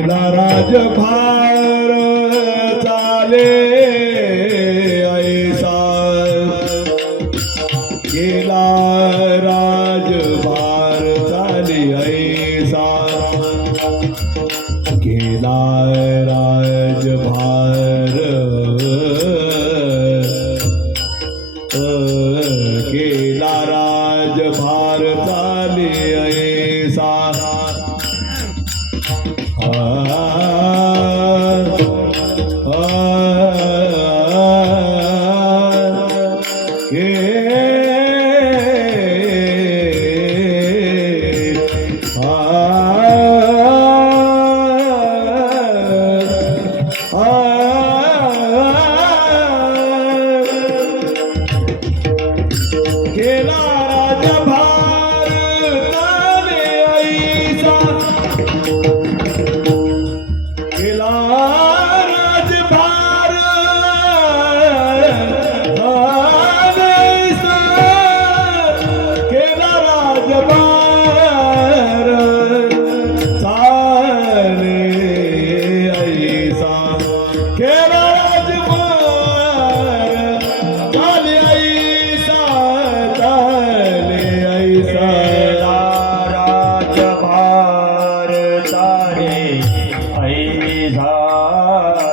केला राजभार चाले ऐसा केला राजभार चाले ऐसा केला राजभार केला गेला राज भारताने ऐसा Allah.